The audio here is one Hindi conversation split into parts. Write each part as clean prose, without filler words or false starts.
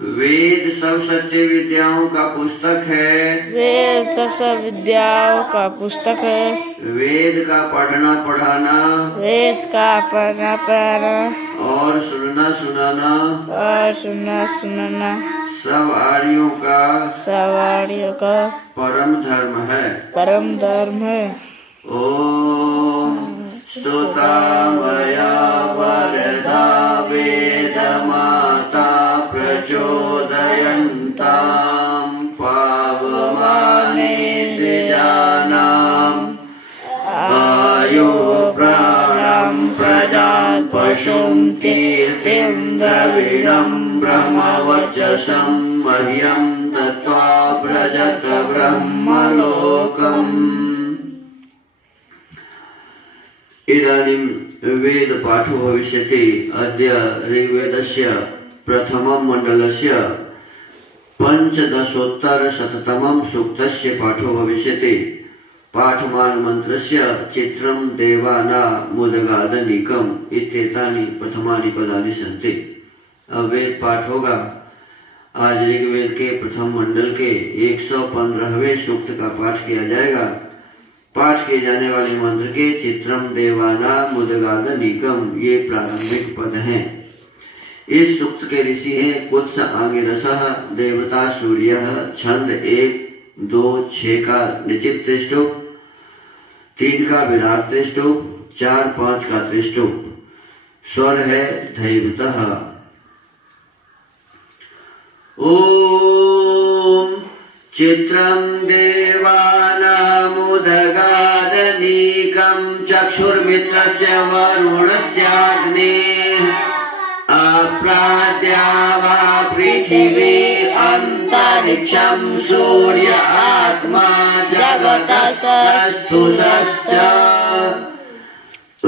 वेद सब सच्ची विद्याओं का पुस्तक है। वेद सब विद्याओं का पुस्तक है। वेद का पढ़ना पढ़ाना, वेद का पढ़ना पढ़ाना और सुनना सुनाना, सब आर्यों का परम धर्म है। ओम स्तुता मया वरदा वेदमाता प्रचोदयन्तां पावमाने द्विजानाम् आयुः प्राणं प्रजां पशुं कीर्तिं द्रविणं ब्रह्मवर्चसं मह्यं दत्त्वा व्रजत ब्रह्मलोकम्। इदानीं वेद पाठो भविष्यति। अद्य ऋग्वेदस्य प्रथमं मण्डलस्य 15,000 सूक्तस्य पाठो भविष्यति। पाठमान मंत्रस्य चित्रं देवानामुदगादनीकम् इत्येतानि प्रथमानि पदानि सन्ति। अब वेद पाठ होगा। आज ऋग्वेद के प्रथम मंडल के 115वें सूक्त का पाठ किया जाएगा। पाठ किए जाने वाले मंत्र के चित्रम देवानामुदगादनीकम् ये प्रारंभिक पद हैं। इस सूक्त के ऋषि हैं कुत्स आंगिरसः, देवता सूर्यः, छंद 1, 2, 6 का निश्चित त्रिष्टुप, 3 का विराट त्रिष्टुप, 4, 5 का त्रिष्टुप। स्वर है धैवतः। ओम चित्रं देवानामुदगादनीकं चक्षुर्मित्रस्य वरुणस्याग्नेः अप्राद्यावा पृथिवी अंतरिक्षं सूर्य आत्मा जगतस्तुतश्च।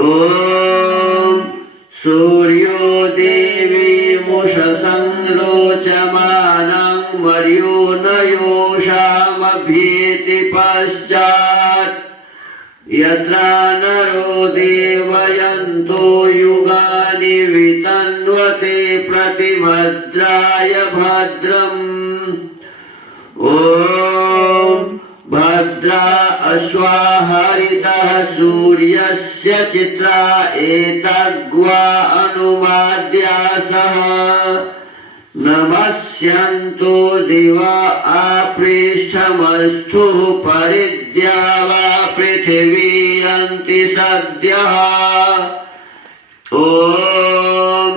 ओम सूर्यो देवीमुषसं रोचमानं वर्यो न योषामभ्येति पश्चात् यत्र नरो देवयन्तो युगानि वितन्वते प्रतिभद्राय भद्रम्। ओम भद्रा अश्वाहरितः सूर्यस्य चित्रा एतद्वा अनुमाद्यासः नमस्यन्तो दिवा आपृष्ठमस्थुः परिद्यावा पृथिवी अन्ति सद्यः। ओम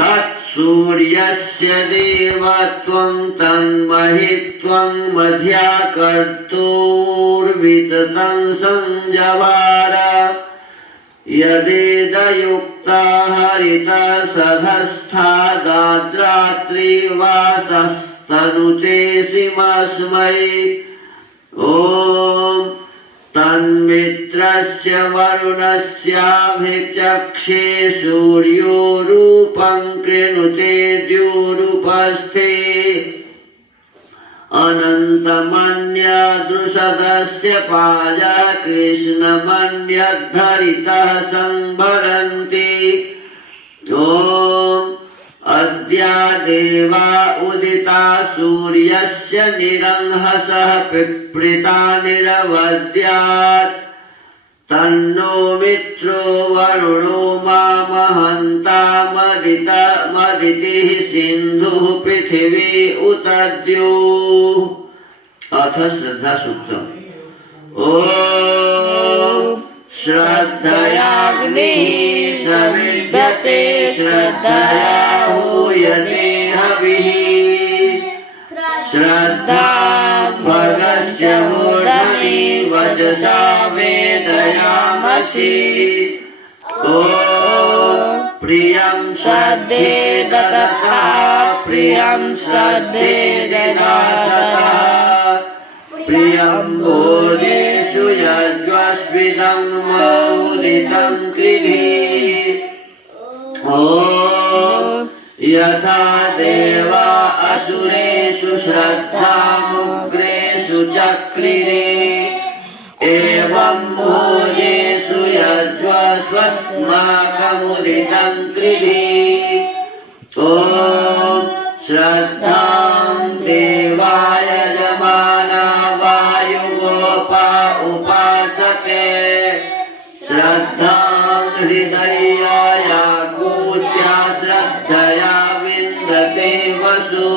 तत्सूर्यस्य देवत्वं तन्महित्वं मध्याकर्तुर्विततं संजवार यदेदयुक्ता हरिता सधस्था दाद्रात्रिवासस्तनुते सिमस्मै। ओम तन्मित्रस्य वरुणस्याभिचक्षे सूर्यो रूपं कृणुते द्युरुपस्थे अनन्तमन्यदृषदस्य पाजः कृष्णमन्यद्धरितः संभरन्ति। ओम अद्या देवा उदिता सूर्यस्य निरंहसः पिप्रिता निरवद्यात् तन्नो मित्रो वरुणो मामहन्तामदितिः सिन्धुः पृथिवी उतद्युः। अथ श्रद्धा सूक्तम्। ओम श्रद्धयाग्निः सविद्यते श्रद्धया हूयते हविः श्रद्धा भगस्य मूर्धनि वचसा वेदयामसि। ओम प्रियं श्रद्धे दत्ता प्रियं श्रद्धे ददातः प्रियं भोजेषु यज्वस्विदं मौदितं कृधि। ओम यथा देवा असुरेषु श्रद्धामुग्रेषु चक्रिरे एवं भोजेषु यज्वस्वस्माकमुदितं कृधि। ओम श्रद्धां देवाय यजमाना वायुगोपा उपासते श्रद्धां हृदयाया कूच्या श्रद्धया विन्दते वसु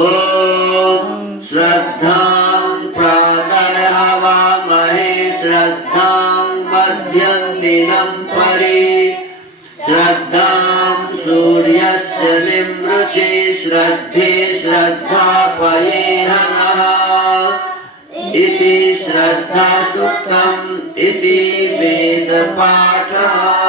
ॐ श्रद्धां प्रातर्हवामहे श्रद्धां मध्यं दिनं परि श्रद्धां सूर्यस्य निमृचे श्रद्धे श्रद्धापयेहनः इति श्रद्धासूक्तम् इति वेदपाठः।